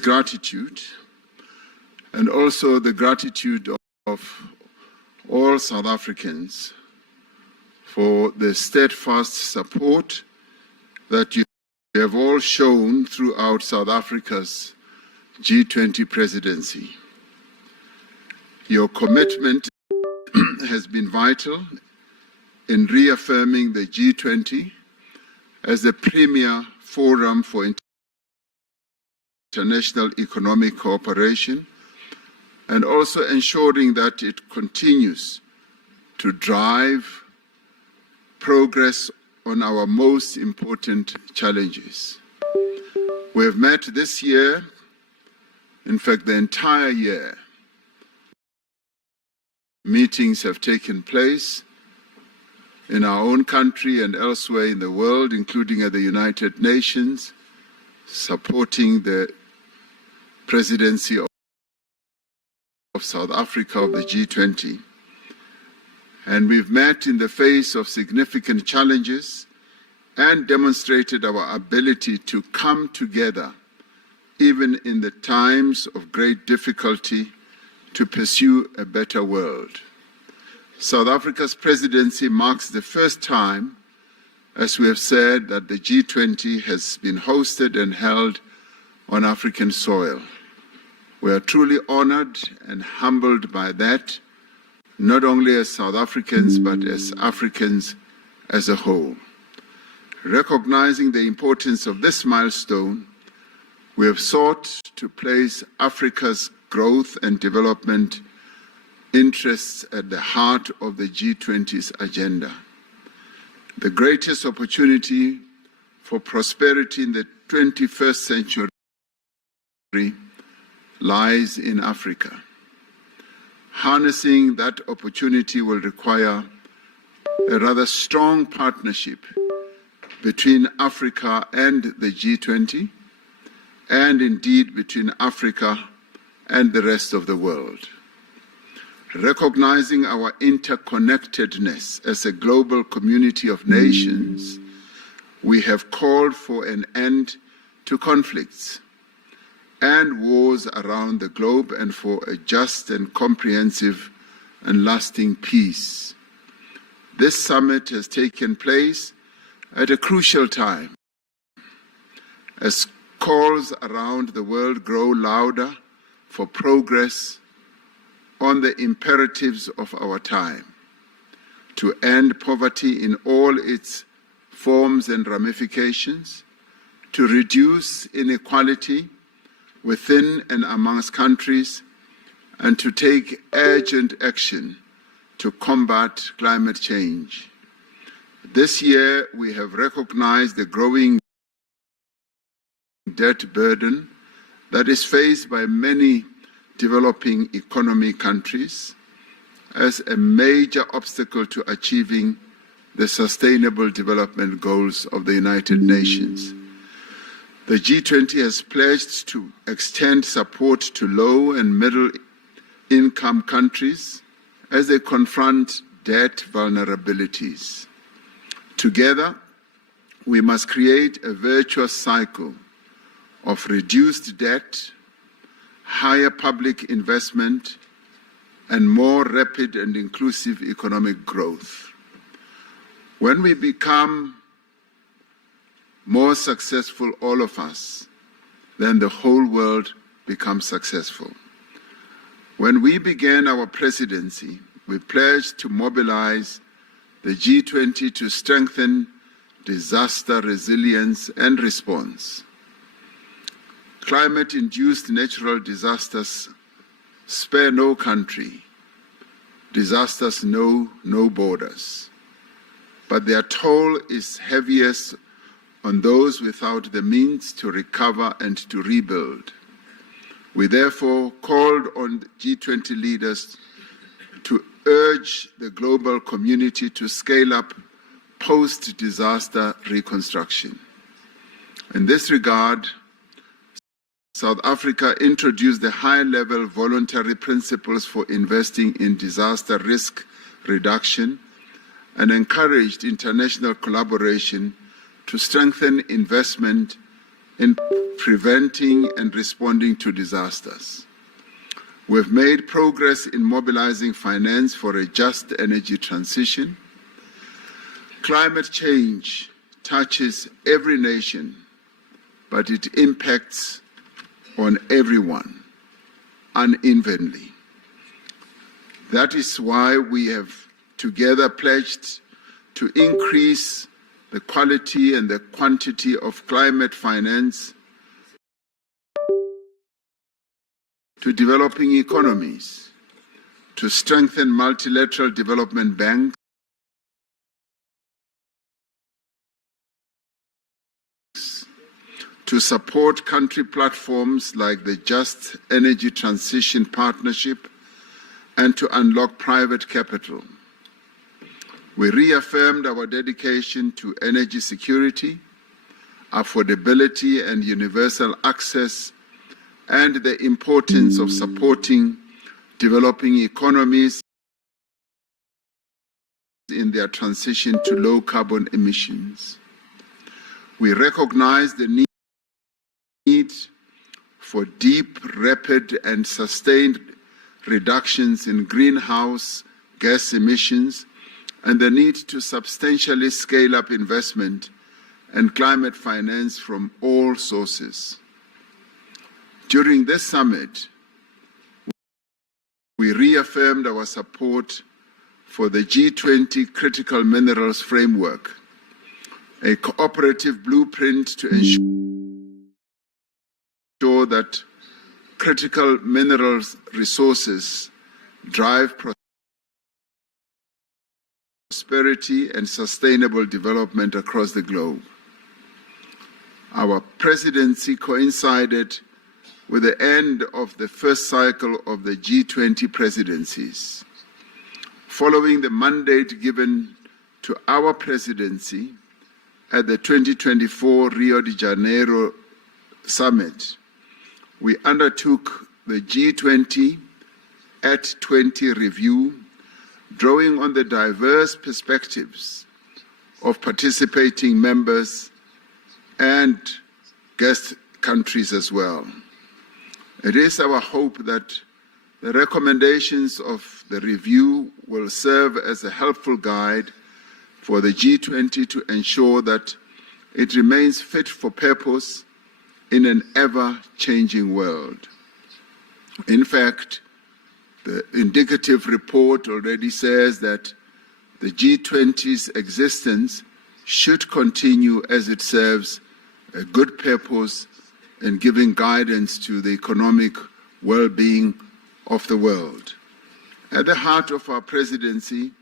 Gratitude, and also the gratitude of all South Africans for the steadfast support that you have all shown throughout South Africa's G20 presidency. Your commitment has been vital in reaffirming the G20 as the premier forum for international economic cooperation, and also ensuring that it continues to drive progress on our most important challenges. We have met this year, in fact the entire year. Meetings have taken place in our own country and elsewhere in the world, including at the United Nations, supporting the presidency of South Africa of the G20. And we've met in the face of significant challenges and demonstrated our ability to come together, even in the times of great difficulty, to pursue a better world. South Africa's presidency marks the first time, as we have said, that the G20 has been hosted and held on African soil. We are truly honored and humbled by that, not only as South Africans, but as Africans as a whole. Recognizing the importance of this milestone, we have sought to place Africa's growth and development interests at the heart of the G20's agenda. The greatest opportunity for prosperity in the 21st century lies in Africa. Harnessing that opportunity will require a rather strong partnership between Africa and the G20, and indeed between Africa and the rest of the world. Recognizing our interconnectedness as a global community of nations, we have called for an end to conflicts and wars around the globe, and for a just and comprehensive and lasting peace. This summit has taken place at a crucial time as calls around the world grow louder for progress on the imperatives of our time: to end poverty in all its forms and ramifications, to reduce inequality within and amongst countries, and to take urgent action to combat climate change. This year, we have recognized the growing debt burden that is faced by many developing economy countries as a major obstacle to achieving the Sustainable Development Goals of the United Nations. The G20 has pledged to extend support to low and middle income countries as they confront debt vulnerabilities. Together, we must create a virtuous cycle of reduced debt, higher public investment, and more rapid and inclusive economic growth. When we become more successful, all of us, then the whole world becomes successful. When we began our presidency, we pledged to mobilize the G20 to strengthen disaster resilience and response. Climate-induced natural disasters spare no country. Disasters know no borders. But their toll is heaviest on those without the means to recover and to rebuild. We therefore called on G20 leaders to urge the global community to scale up post-disaster reconstruction. In this regard, South Africa introduced the high-level voluntary principles for investing in disaster risk reduction and encouraged international collaboration to strengthen investment in preventing and responding to disasters. We've made progress in mobilizing finance for a just energy transition. Climate change touches every nation, but it impacts on everyone unevenly. That is why we have together pledged to increase the quality and the quantity of climate finance to developing economies, to strengthen multilateral development banks, to support country platforms like the Just Energy Transition Partnership, and to unlock private capital. We reaffirmed our dedication to energy security, affordability and universal access, and the importance of supporting developing economies in their transition to low carbon emissions. We recognize the need for deep, rapid, and sustained reductions in greenhouse gas emissions and the need to substantially scale up investment and climate finance from all sources. During this summit, we reaffirmed our support for the G20 Critical Minerals Framework, a cooperative blueprint to ensure that critical minerals resources drive prosperity and sustainable development across the globe. Our presidency coincided with the end of the first cycle of the G20 presidencies. Following the mandate given to our presidency at the 2024 Rio de Janeiro summit, we undertook the G20 at 20 review, drawing on the diverse perspectives of participating members and guest countries as well. It is our hope that the recommendations of the review will serve as a helpful guide for the G20 to ensure that it remains fit for purpose in an ever-changing world. In fact, the indicative report already says that the G20's existence should continue as it serves a good purpose in giving guidance to the economic well-being of the world. At the heart of our presidency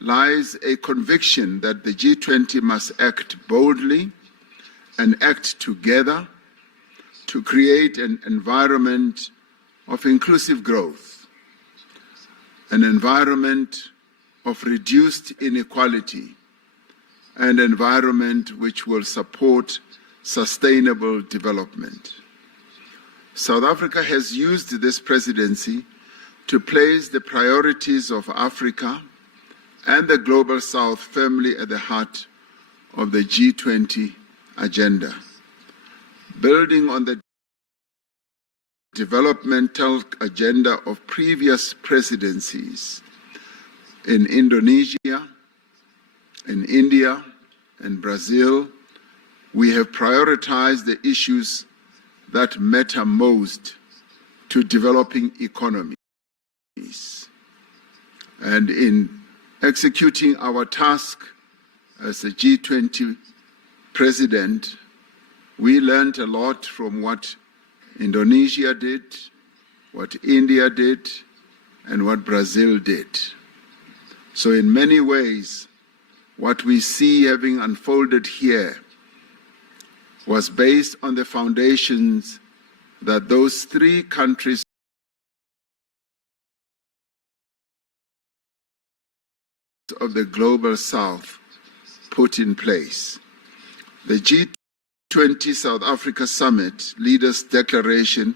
lies a conviction that the G20 must act boldly and act together to create an environment of inclusive growth, an environment of reduced inequality, an environment which will support sustainable development. South Africa has used this presidency to place the priorities of Africa and the Global South firmly at the heart of the G20 agenda. Building on the developmental agenda of previous presidencies in Indonesia, in India, and Brazil, we have prioritized the issues that matter most to developing economies. And in executing our task as the G20 president, we learned a lot from what Indonesia did, what India did, and what Brazil did. So in many ways, what we see having unfolded here was based on the foundations that those three countries of the Global South put in place. The G20 South Africa Summit Leaders' Declaration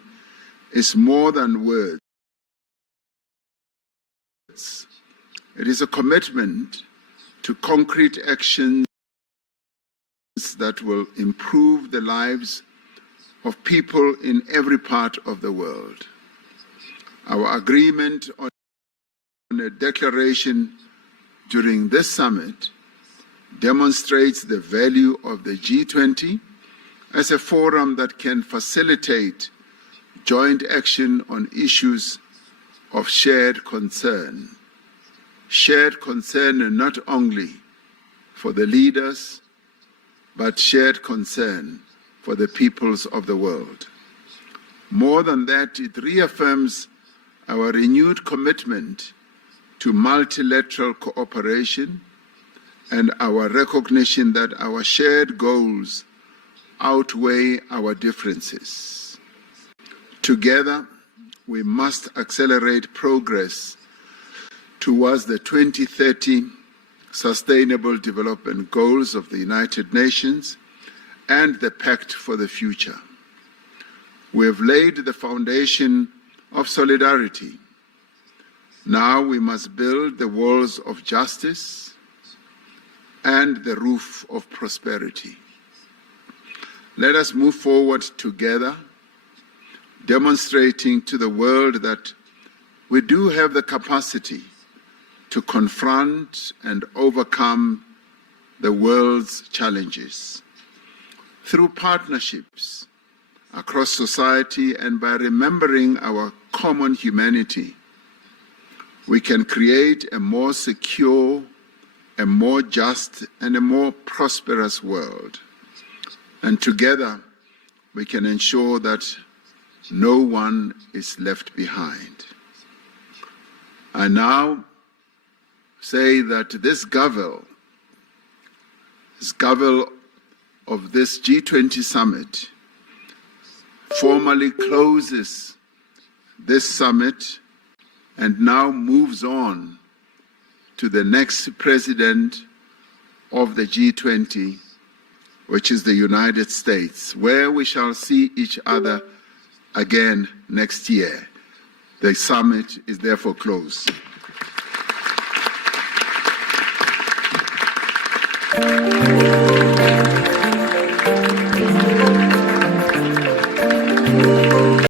is more than words. It is a commitment to concrete actions that will improve the lives of people in every part of the world. Our agreement on a declaration during this summit demonstrates the value of the G20 as a forum that can facilitate joint action on issues of shared concern. Shared concern not only for the leaders, but shared concern for the peoples of the world. More than that, it reaffirms our renewed commitment to multilateral cooperation and our recognition that our shared goals outweigh our differences. Together, we must accelerate progress towards the 2030 Sustainable Development Goals of the United Nations and the Pact for the Future. We have laid the foundation of solidarity. Now we must build the walls of justice and the roof of prosperity. Let us move forward together, demonstrating to the world that we do have the capacity to confront and overcome the world's challenges. Through partnerships across society and by remembering our common humanity, we can create a more secure, a more just, and a more prosperous world. And together, we can ensure that no one is left behind. I now say that this gavel of this G20 summit formally closes this summit and now moves on to the next president of the G20, which is the United States, where we shall see each other again next year. The summit is therefore closed.